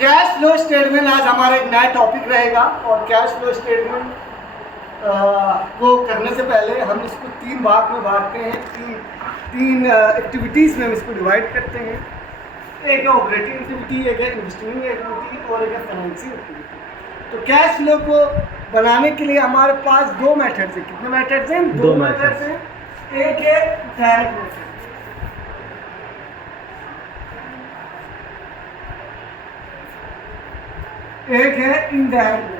Cash flow statement आज हमारा एक नया टॉपिक रहेगा और कैश फ्लो स्टेटमेंट को करने से पहले हम इसको तीन भाग में बांटते हैं, तीन एक्टिविटीज़ में हम इसको डिवाइड करते हैं। एक है ऑपरेटिंग एक्टिविटी, एक है इन्वेस्टिंग एक्टिविटी और एक है फाइनेंसिंग एक्टिविटी। तो कैश फ्लो को बनाने के लिए हमारे पास दो मेथड्स हैं। कितने मेथड्स हैं? दो मेथड्स हैं। एक है डायरेक्ट मेथड, एक है इनडायरेक्ट मेथड।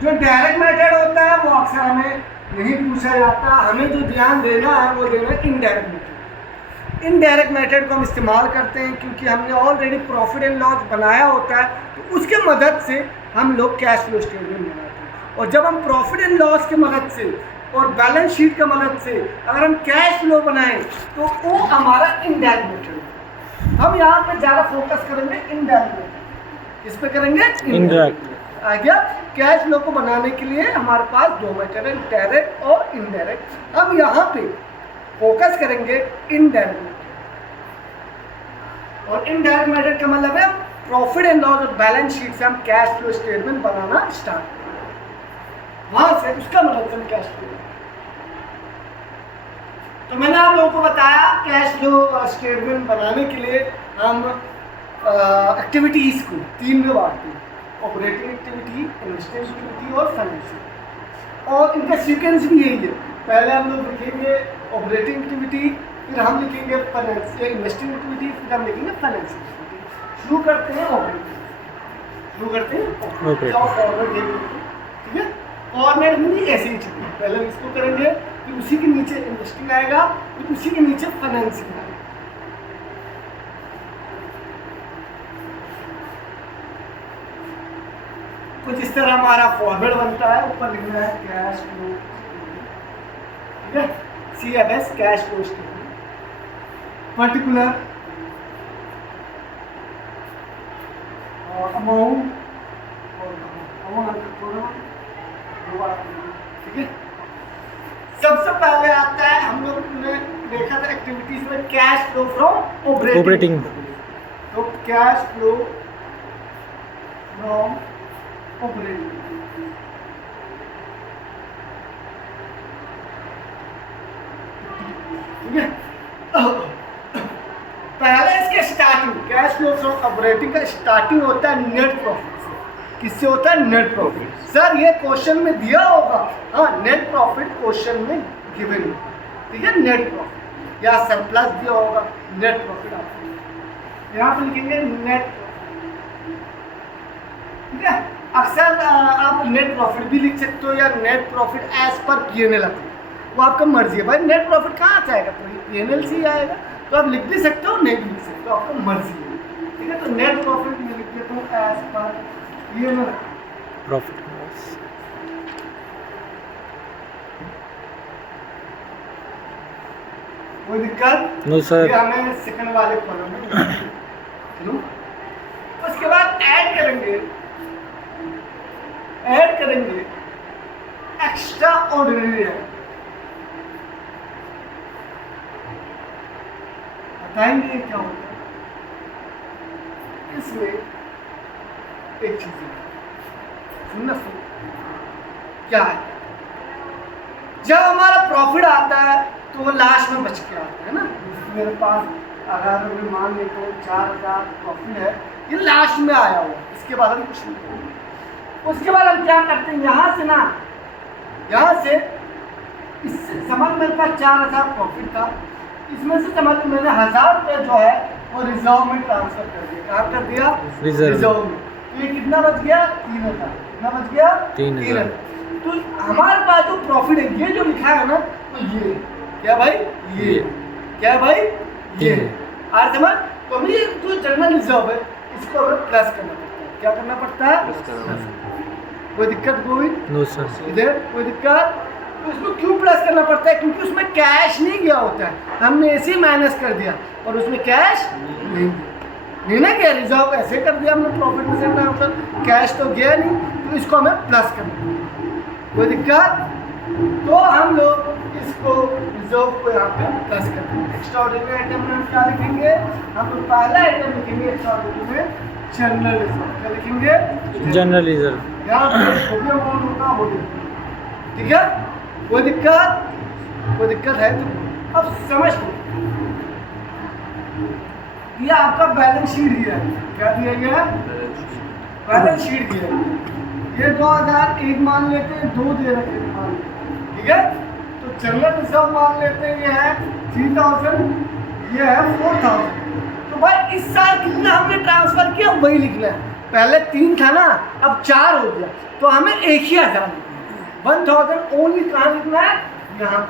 जो डायरेक्ट मेथड होता है वो अक्सर हमें नहीं पूछा जाता, हमें जो ध्यान देना है वो देना है इनडायरेक्ट मेथड। इनडायरेक्ट मेथड को हम इस्तेमाल करते हैं क्योंकि हमने ऑलरेडी प्रॉफिट एंड लॉस बनाया होता है, तो उसके मदद से हम लोग कैश फ्लो स्टेटमेंट बनाते हैं। और जब हम प्रॉफिट एंड लॉस की मदद से और बैलेंस शीट की मदद से अगर हम कैश फ्लो बनाएं तो वो हमारा इनडायरेक्ट मेथड है। हम यहाँ पे ज़्यादा फोकस करेंगे इनडायरेक्ट मेथड। किस पे करेंगे? इनडायरेक्ट। आ गया? कैश फ्लो को बनाने के लिए हमारे पास दो मेथड है, डायरेक्ट और इनडायरेक्ट। हम यहाँ पे फोकस करेंगे इनडायरेक्ट मेथड। और इनडायरेक्ट मेथड का मतलब है प्रॉफिट एंड लॉस और बैलेंस शीट से हम कैश फ्लो स्टेटमेंट बनाना स्टार्ट करेंगे, वहां से उसका मतलब हम कैश फ्लो। तो मैंने आप लोगों को बताया कैश फ्लो स्टेटमेंट बनाने के लिए हम एक्टिविटीज़ को तीन में बांटते हैं, ऑपरेटिंग एक्टिविटी, इन्वेस्टिंग एक्टिविटी और फाइनेंसिंग। और इनका सीक्वेंस भी यही है, पहले हम लोग लिखेंगे ऑपरेटिंग एक्टिविटी, फिर हम लिखेंगे इन्वेस्टिंग एक्टिविटी, फिर हम लिखेंगे फाइनेंसिंग एक्टिविटी। शुरू करते हैं ऑपरेटिंग, शुरू करते हैं फॉरवर्ड। ठीक है, फॉरवर्ड में भी ऐसे ही चलेगा, पहले हम इसको करेंगे, फिर उसी के नीचे इन्वेस्टिंग आएगा, फिर उसी के नीचे फाइनेंसिंग आएगा। कुछ इस तरह हमारा फॉरवर्ड बनता है, ऊपर लिखना है कैश फ्लो, ठीक है, CFS cash flow statement, particular amount और ठीक है। सबसे पहले आता है, हम लोग ने देखा था एक्टिविटीज में कैश फ्लो फ्रॉम ऑपरेटिंग। तो कैश फ्लो फ्रॉम ऑपरेटिंग, ठीक है। पहले इसके starting, cash flow from operating का स्टार्टिंग होता है नेट प्रॉफिट से। किससे होता है? Net profit. सर ये क्वेश्चन में दिया होगा, हाँ, नेट प्रॉफिट क्वेश्चन में गिवन है, ठीक है, नेट प्रॉफिट या सरप्लस दिया होगा, नेट प्रॉफिट आपको यहाँ पे लिखेंगे नेट प्रॉफिट, ठीक है। अक्सर आप नेट प्रॉफिट भी लिख सकते हो या net profit as per P&L आता है, वो आपका मर्जी है। भाई नेट प्रॉफिट कहाँ से आएगा? तो P&L से ही आएगा, तो आप लिख भी सकते हो, नहीं भी लिख सकते हो, आपको मर्जी है, ठीक है। तो नेट प्रॉफिट में लिख देता हूँ एज पर P&L प्रॉफिट। कोई दिक्कत? No sir. ये हमें सेकंड वाले कॉलम में चलो। उसके बाद ऐड करेंगे एक्स्ट्रा ऑर्डिनरी है। बताएंगे ये क्या होता है? इसमें एक चीज है, सुनना क्या है, जब हमारा प्रॉफिट आता है तो वो लास्ट में बच के आता है ना। मेरे पास अगर मैं मान लेता हूँ 4,000 प्रॉफिट है, ये लास्ट में आया हुआ, इसके बाद हम कुछ नहीं करेंगे। उसके बाद हम क्या करते हैं, यहाँ से ना, यहाँ से इससे समझ मेरे पास 4,000 प्रॉफिट था, इसमें से समझ मैंने 1,000 रुपये जो है वो रिजर्व में ट्रांसफर कर दिया। कहाँ कर दिया? रिजर्व में। तो ये कितना बच गया? 3,000। कितना बच गया? 3,000। तो हमारे पास जो प्रॉफिट है, ये जो लिखा है ना, तो ये क्या भाई? ये क्या है भाई? ये आज समझ। तो हमें ये जो जनरल रिजर्व है इसको हमें प्लस करना पड़ता है। क्या करना पड़ता है? कोई दिक्कत? कोई नो सर। इधर कोई दिक्कत? तो उसमें क्यों प्लस करना पड़ता है? क्योंकि उसमें कैश नहीं गया होता है, हमने ऐसे ही माइनस कर दिया और उसमें कैश नहीं ना गया, रिजर्व ऐसे कर दिया हमने, प्रॉफिट में से मतलब कैश तो गया नहीं, तो इसको हमें प्लस करना। कोई दिक्कत? तो हम लोग इसको रिजर्व को यहाँ पे प्लस कर देंगे। एक्स्ट्राऑर्डिनरी आइटम में हम क्या लिखेंगे, हम लोग पहला आइटम लिखेंगे एक्स्ट्राऑर्डिनरी में जनरल रिजर्व। क्या लिखेंगे, जनरल रिजर्व। यहाँ पे जो भी अमाउंट होगा वो लिखेंगे। ठीक है, कोई दिक्कत है तो अब समझ लो, ये आपका बैलेंस शीट दिया है। क्या दिया गया है, बैलेंस शीट दिया है। ये 2001 मान लेते हैं, 2 दे रखे हैं मान लेते हैं। ठीक है, तो जनरल रिजर्व मान लेते हैं ये है 3000, ये है 4000। तो भाई इस साल कितना हमने ट्रांसफर किया वही लिखना है। पहले 3 था ना, अब 4 हो गया, तो हमें 1000 लिखना है। 1000 ओनली कहाँ लिखना है, यहाँ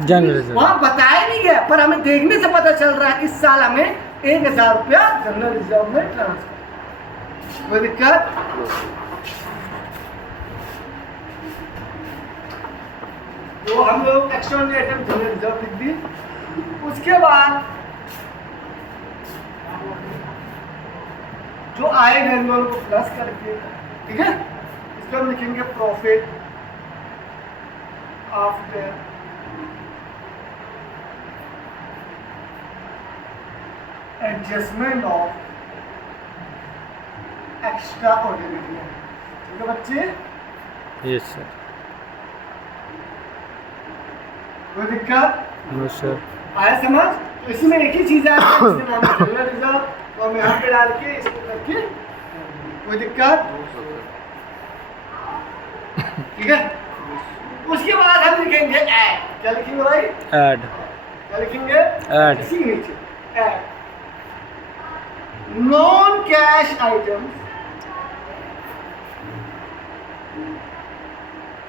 जनरल रिजर्व। वहाँ बताया नहीं गया, पर हमें देखने से पता चल रहा है इस साल हमें 1000 रुपया जनरल रिजर्व में ट्रांसफर। कोई दिक्कत, तो हम लोग एक्सटर्नल आइटम जनरल रिजर्व लिख दी। उसके बाद जो आएगा इन दोनों को प्लस करके, ठीक है, इसको हम लिखेंगे profit after adjustment of extra ordinary. ठीक है बच्चे, यस सर। कोई दिक्कत, नो सर। आया समझ। तो इसमें एक ही चीज है, इसका नाम है जनरल रिजर्व, तो हम यहाँ पे डाल के इसको करके, कोई दिक्कत, ठीक है। उसके बाद हम लिखेंगे ऐड। क्या लिखेंगे भाई, ऐड। क्या लिखेंगे, ऐड। इसी नीचे add non cash items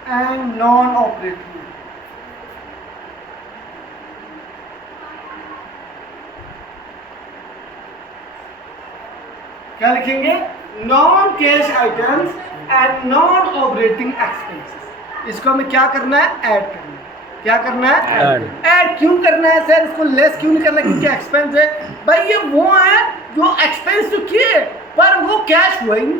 and non operating. क्या लिखेंगे, non cash items and non operating expenses. इसको हमें क्या करना है, ऐड करना है। क्या करना है, ऐड। क्यों करना है सर, इसको लेस क्यों नहीं करना, क्योंकि एक्सपेंस है भाई। ये वो है जो एक्सपेंस तो किए पर वो कैश हुआ ही नहीं,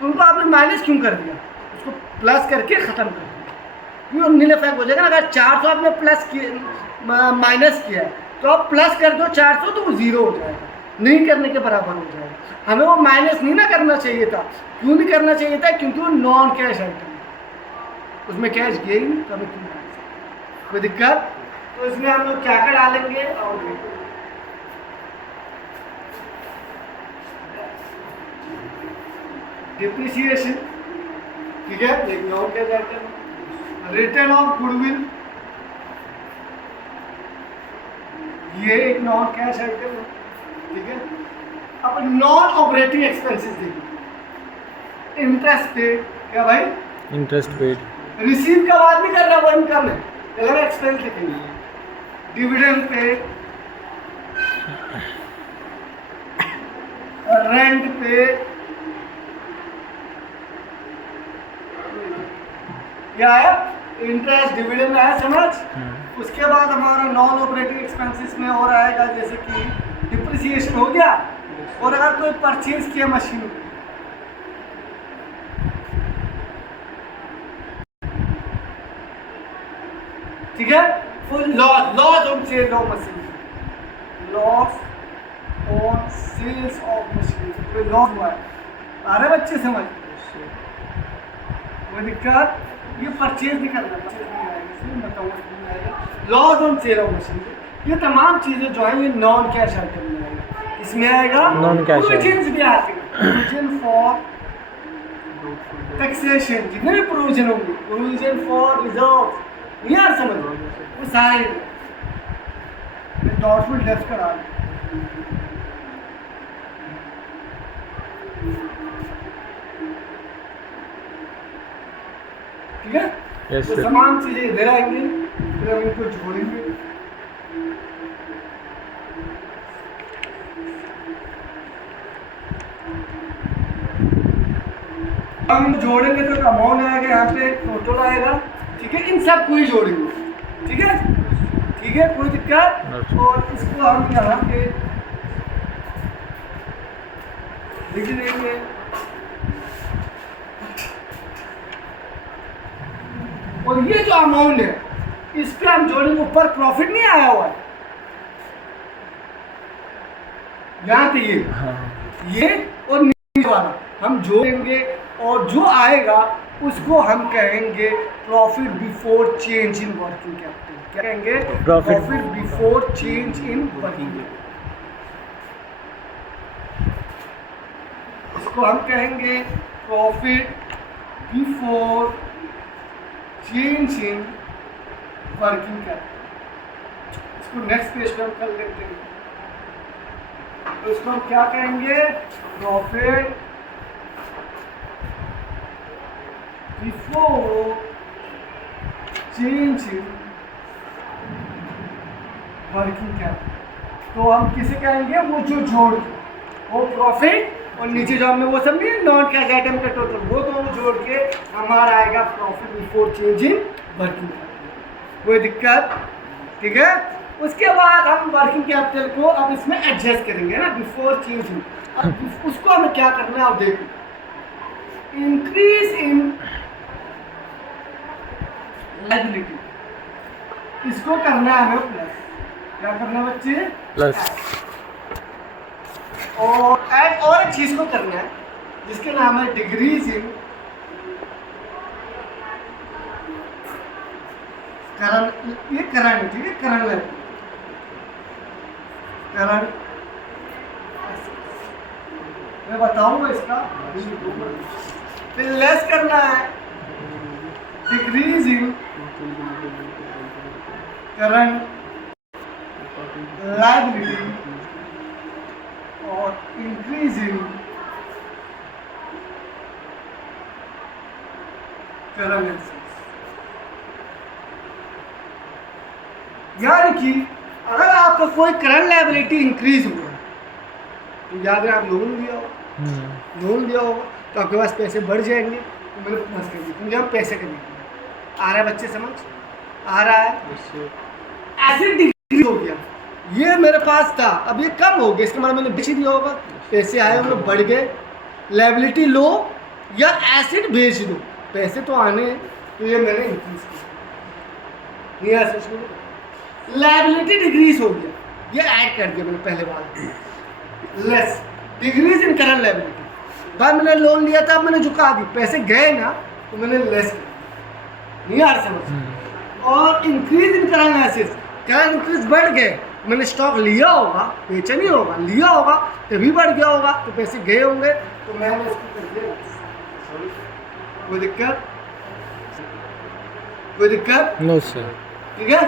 तो उनको आपने माइनस क्यों कर दिया, उसको प्लस करके खत्म कर दिया। ये नील इफेक्ट हो जाएगा ना। अगर 400 आपने प्लस किया माइनस किया है, तो आप प्लस कर दो 400 तो वो 0 हो जाएगा, नहीं करने के बराबर हो जाएगा। हमें वो माइनस नहीं ना करना चाहिए था। क्यों नहीं करना चाहिए था, क्योंकि वो नॉन कैश आइटम है, उसमें कैश गया ही नहीं, तो हमें क्यों माइनस। कोई दिक्कत, तो इसमें हम लोग क्या क्या डालेंगे, और डिप्रिसिएशन, ठीक है, एक non cash item. Return of goodwill, ये एक नॉन कैश आइटम है, ठीक है। अब नॉन ऑपरेटिंग एक्सपेंसेस देखिए, इंटरेस्ट पेड। क्या भाई, इंटरेस्ट पेड। रिसीव का बात नहीं कर रहा, वो इनकम है, अलग एक्सपेंस लिखेंगे। डिविडेंड पेड, रेंट पेड, क्या है, इंटरेस्ट डिविडेंड है, समझ। उसके बाद हमारा नॉन ऑपरेटिंग एक्सपेंसेस में और आएगा, जैसे कि डिप्रिसिएशन हो गया, और अगर कोई परचेज किया मशीन, ठीक है, full loss on sale of machine, loss on sales of machine, कोई लॉस हुआ है, आ रहे बच्चे समझ। कोई दिक्कत, ये परचेज नहीं करना, परचेज नहीं आएगा, इसमें बताऊंगा। Loss on sale of machine, ये तमाम चीजें जो है ये नॉन कैश आइटम में आएगा। इसमें आएगा नॉन कैश प्रोविजंस भी आते हैं, प्रोविजन फॉर टैक्सेशन, जितने भी प्रोविजन होंगे, प्रोविजन फॉर रिजर्व, नहीं यार समझ, वो सारे डॉटफुल डेप्थ का डाल। ठीक है, yes, तो तमाम चीजें इधर आएंगी, फिर हम इनको जोड़ेंगे। हम जोड़ेंगे तो अमाउंट आएगा, यहाँ पे टोटल आएगा, ठीक है। इन सब को ही जोड़ेंगे, ठीक है, ठीक है, कोई दिक्कत। और इसको हम यहाँ पे लिख देंगे, और ये जो अमाउंट है इस पे हम जोड़ेंगे, ऊपर प्रॉफिट नहीं आया हुआ है यहाँ पे ये और नीचे वाला हम जोड़ेंगे और जो आएगा उसको हम कहेंगे profit before change in working capital. क्या कहेंगे? Profit before change in working capital. इसको हम कहेंगे profit before change in working capital. इसको नेक्स्ट पेज पे हम कर लेते हैं। तो इसको हम क्या कहेंगे? Profit before change in working capital. तो हम किसे कहेंगे? वो जो जोड़ वो प्रॉफिट और नीचे जो हमने वो सब नहीं नॉन कैश आइटम का टोटल वो दोनों जोड़ के हमारा आएगा profit before change in working capital. कोई दिक्कत? ठीक है। उसके बाद हम वर्किंग कैपिटल को अब इसमें एडजस्ट करेंगे ना, बिफोर चेंज इन। अब उसको हमें क्या करना है? आप देखो, इंक्रीज इन लायबिलिटी, इसको करना है हमें प्लस। क्या करना है बच्चे? प्लस। और ऐड और एक चीज को करना है जिसके नाम है डिक्रीज इन करंट। ये करंट, ठीक है, करंट है, करंट मैं बताऊंगा इसका। फिर लेस करना है डिक्रीज इन करंट लायबिलिटी और इंक्रीज इन करंट एसेट्स। यानी कि अगर आपका कोई करंट लायबिलिटी इंक्रीज हुआ तो याद है आप लोन लिया होगा तो आपके पास पैसे बढ़ जाएंगे। तो मैंने प्लस कर दिया क्योंकि हम पैसे का देखते। आ रहा है बच्चे समझ? आ रहा है? एसिड डिक्रीज हो गया, ये मेरे पास था, अब ये कम हो गया, इसके मतलब मैंने बेच दिया होगा, पैसे आए होंगे, बढ़ गए। लायबिलिटी लो या एसिड बेच दो, पैसे तो आने हैं, तो ये मैंने इंक्रीज किया। ये एसिड लायबिलिटी डिक्रीज हो गया, ये ऐड कर दिया मैंने पहले वाला। Less decrease in current liability, भाई मैंने लोन लिया था, अब मैंने झुका दी, पैसे गए ना तो मैंने लेस कर दिया। नहीं आ रहा समझ? और increase in current assets, current increase बढ़ गए, मैंने स्टॉक लिया होगा, बेचा नहीं होगा, लिया होगा तभी बढ़ गया होगा, तो पैसे गए होंगे, तो मैंने इसको कर दिया। कोई दिक्कत? कोई दिक्कत? No sir. ठीक है।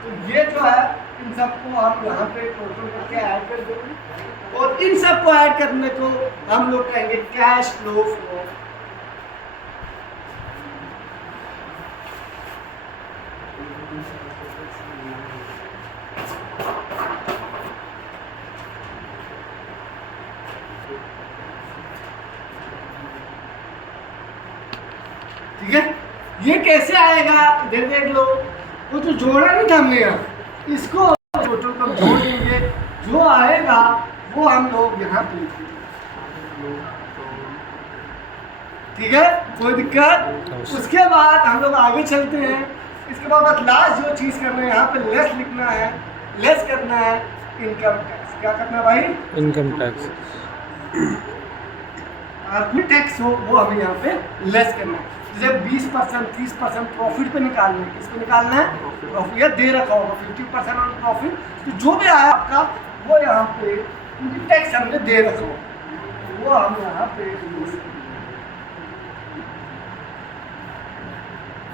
तो ये जो है इन सबको हम यहाँ पे टोटल करके ऐड कर देंगे और इन सबको ऐड करने को हम लोग कहेंगे कैश फ्लो फ्लो। ठीक है। ये कैसे आएगा? देख लो, वो जो जोड़ा नहीं था हमने यहाँ, इसको टोटल को जोड़ देंगे, जो आएगा वो हम लोग यहाँ पे लिखेंगे। ठीक है, कोई दिक्कत? उसके बाद हम लोग आगे चलते हैं। इसके बाद लास्ट जो चीज़ करना है यहाँ पे लेस लिखना है, लेस करना है इनकम टैक्स। क्या करना है भाई? Income tax. कोई टैक्स हो वो हमें यहाँ पे लेस करना है। जैसे 20% 30% प्रॉफिट पे निकालना है। किस पे निकालना है? प्रॉफिट। या दे रखा होगा 50% ऑन प्रॉफिट, तो जो भी आया आपका वो यहाँ पे क्योंकि टैक्स हमने दे रखा होगा वो हम यहाँ पे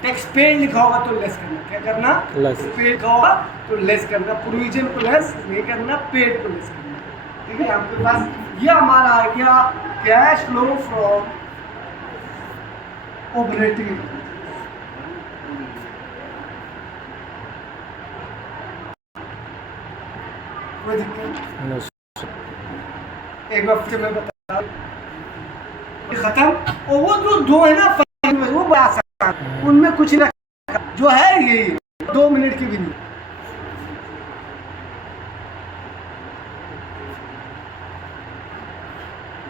टैक्स पेड लिखा होगा तो लेस करना। क्या करना? लेस। पेड लिखा होगा तो लेस करना, प्रोविजन को लेस नहीं करना, पेड को लेस करना। ठीक है, आपके पास ये हमारा आ गया कैश फ्लो फ्रॉम ऑपरेटिंग। कोई दिक्कत? एक बार फिर मैं बता, खत्म। और वो जो दो है ना वो बड़ा आसान, उनमें कुछ ना जो है यही 2 मिनट की भी नहीं।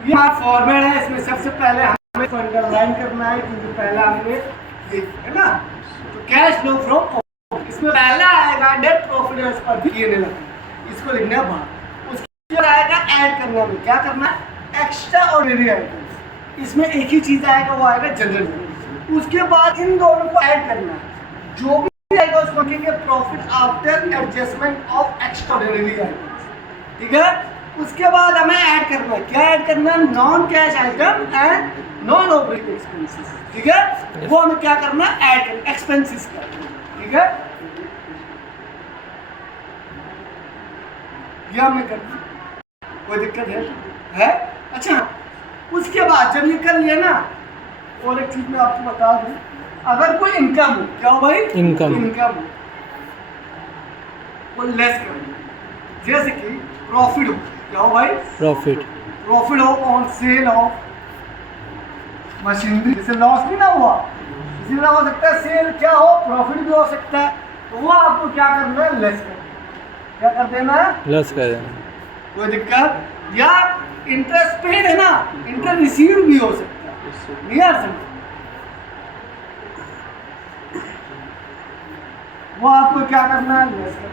ये फॉर्मेट है, इसमें सबसे पहले हमें अंडरलाइन करना है क्योंकि पहले हमने है ना। तो कैश फ्लो फ्रॉम, इसमें पहला आएगा net profit as per P&L, इसको लिखना है बाहर। उसके बाद आएगा ऐड करना में, क्या करना है, एक्स्ट्रा ऑर्डिनरी आइटम्स, इसमें एक ही चीज आएगा, वो आएगा जनरल। उसके बाद इन दोनों को ऐड करना है, जो भी आएगा उसको लिखेंगे profit after adjustment of extra ordinary items, ठीक है। उसके बाद हमें ऐड करना है, क्या ऐड करना है, non cash item and non operating expenses, ठीक है। वो हमें क्या करना है, ऐड करना एक्सपेंसेस का, ठीक है। ये हमने कर दिया, कोई दिक्कत है? अच्छा, उसके बाद जब ये कर लिया ना, और एक चीज मैं आपको बता दूं, अगर कोई इनकम हो, क्या हो भाई, इनकम हो, वो लेस कर, जैसे कि प्रॉफिट हो, क्या हो भाई, प्रॉफिट हो ऑन सेल ऑफ मशीनरी, जैसे लॉस भी ना हुआ, इसी तरह हो सकता है सेल क्या हो, प्रॉफिट भी हो सकता है, तो वो आपको क्या करना है, लेस कर, क्या कर देना है, लेस कर देना, कोई दिक्कत। या इंटरेस्ट पेड है ना, इंटरेस्ट रिसीव भी हो सकता है, नहीं यार समझ, वो आपको क्या करना है, लेस करना,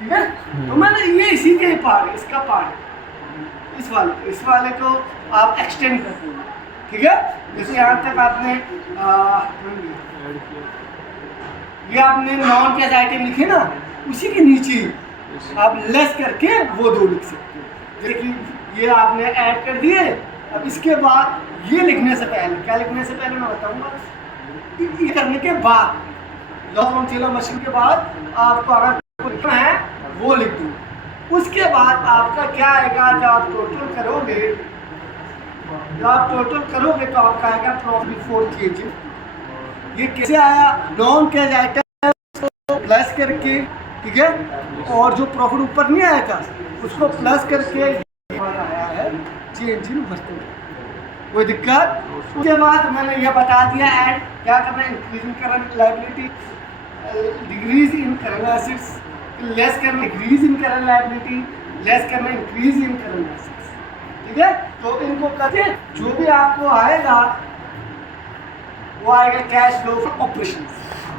ठीक है। तो मैंने ये इसी के पार्ट, इसका पार्ट, इस वाले को आप एक्सटेंड कर देंगे, ठीक है। जैसे यहाँ तक आपने ये आपने नॉन कैश आइटम लिखे ना, उसी के नीचे आप लेस करके वो दो लिख सकते हो, जैसे कि ये आपने ऐड कर दिए। अब इसके बाद ये लिखने से पहले, क्या लिखने से पहले मैं बताऊंगा, ये करने के बाद loss on sale of machine के बाद आपको अगर लिखना है वो लिख दो। उसके बाद आपका क्या आएगा, जब आप टोटल करोगे, तो आपका आएगा प्रॉफिट बिफोर चेंज। ये कैसे आया, नॉन कैश आइटम को प्लस करके, ठीक है, और जो प्रॉफिट ऊपर नहीं आया था उसको प्लस करके आया है चेंज इन वर्किंग, कोई दिक्कत। उसके बाद मैंने ये बता दिया ऐड क्या करना है, increase in current liability, decrease in current assets, less करना decrease in current liability, less करना इंक्रीज इन करंट एसेट्स, ठीक है। तो इनको करके जो भी आपको आएगा वो आएगा कैश फ्लो फ्रॉम ऑपरेशंस,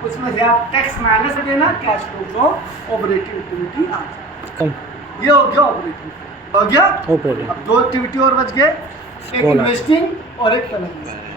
उसमें से आप टैक्स माइनस देना, cash flow from operating activity आ जाए। ये हो गया ऑपरेटिंग, हो गया ऑपरेटिंग। अब दो एक्टिविटी और बच गए, एक इन्वेस्टिंग और एक कलेक्टिंग।